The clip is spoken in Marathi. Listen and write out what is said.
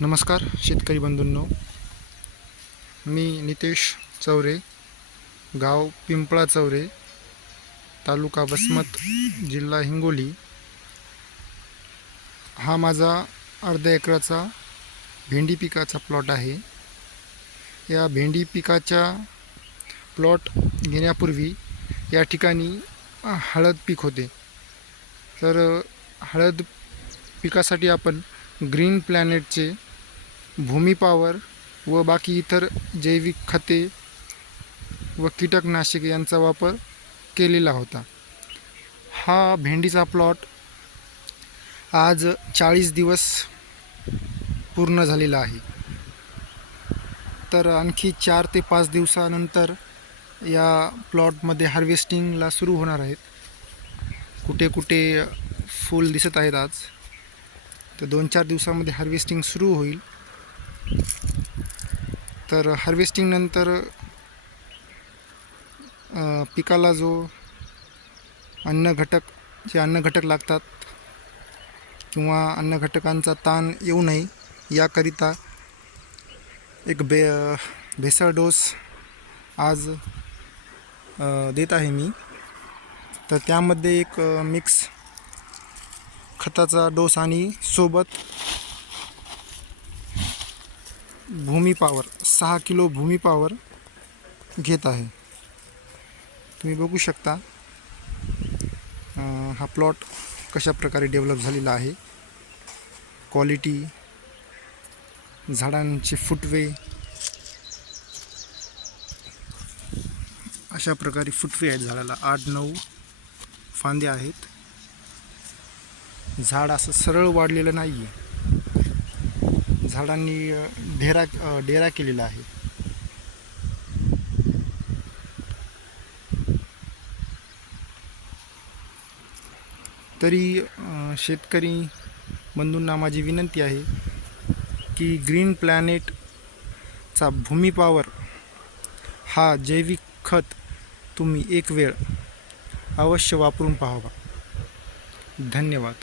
नमस्कार शेतकरी बंधूंनो, मी नितेश चौरे, गाव पिंपळा चौरे, तालुका वसमत, जिल्हा हिंगोली. हा माझा अर्ध्या एकराचा भेंडी पिकाचा प्लॉट आहे. या भेंडी पिकाच्या प्लॉट घेण्यापूर्वी या ठिकाणी हळद पीक होते. तर हळद पिकासाठी आपण ग्रीन प्लॅनेटचे भूमी पॉवर व बाकी इतर जैविक खते व कीटकनाशक यांचा वापर केलेला होता. हा भेंडीचा प्लॉट आज 40 दिवस पूर्ण झालेला आहे. तर आणखी 4 ते 5 दिवसानंतर या प्लॉटमध्ये हार्वेस्टिंगला सुरू होणार आहेत. कुठे कुठे फूल दिसत आहेत आज. तर 2-4 दिवसामध्ये हार्वेस्टिंग सुरू होईल. तर हार्वेस्टिंग नंतर पिकाला जो अन्नघटक लागतात किंवा अन्नघटकांचा ताण येऊ नये याकरिता एक भेसळ डोस आज देत आहे मी. तर त्यामध्ये एक मिक्स खताचा डोस आणि सोबत भूमी पॉवर 6 किलो भूमी पॉवर घेत आहे. तुम्ही बघू शकता हा प्लॉट कशा प्रकारे डेव्हलप झालेला आहे. क्वालिटी, झाडांचे फुटवे, अशा प्रकारे फुटवे आहेत झाडाला. 8-9 फांद्या आहेत. झाड असं सरळ वाढलेलं नाही आहे. झाडांनी डेरा केलेला आहे. तरी शेतकरी बंधूंना माझी विनंती आहे की ग्रीन प्लॅनेटचा भूमी पॉवर हा जैविक खत तुम्ही एक वेळ अवश्य वापरून पाहावा. धन्यवाद.